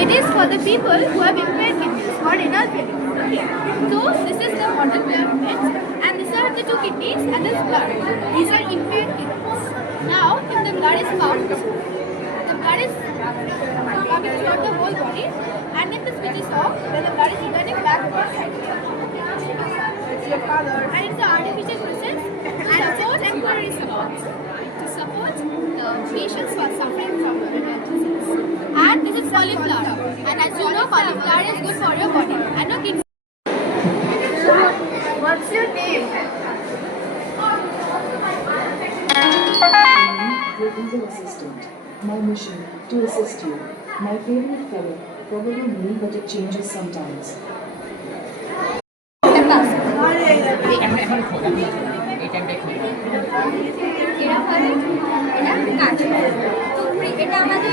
It is for the people who have impaired kidneys or renal failure. Okay. So this is the model pyramid, and these are the two kidneys and this blood. These are impaired kidneys. Now, if the blood is pumped, the blood is pumping throughout the whole body, and if the switch is off, then the blood is returning back to the side. And it's an artificial process and support temporary support to support the patients who are suffering from renal disease. And this is cauliflower. And as you know, cauliflower is good for your body and your kidney. What's your name? Your legal assistant. My mission to assist you. My favorite color, probably me, but it changes sometimes. এটা আমাদের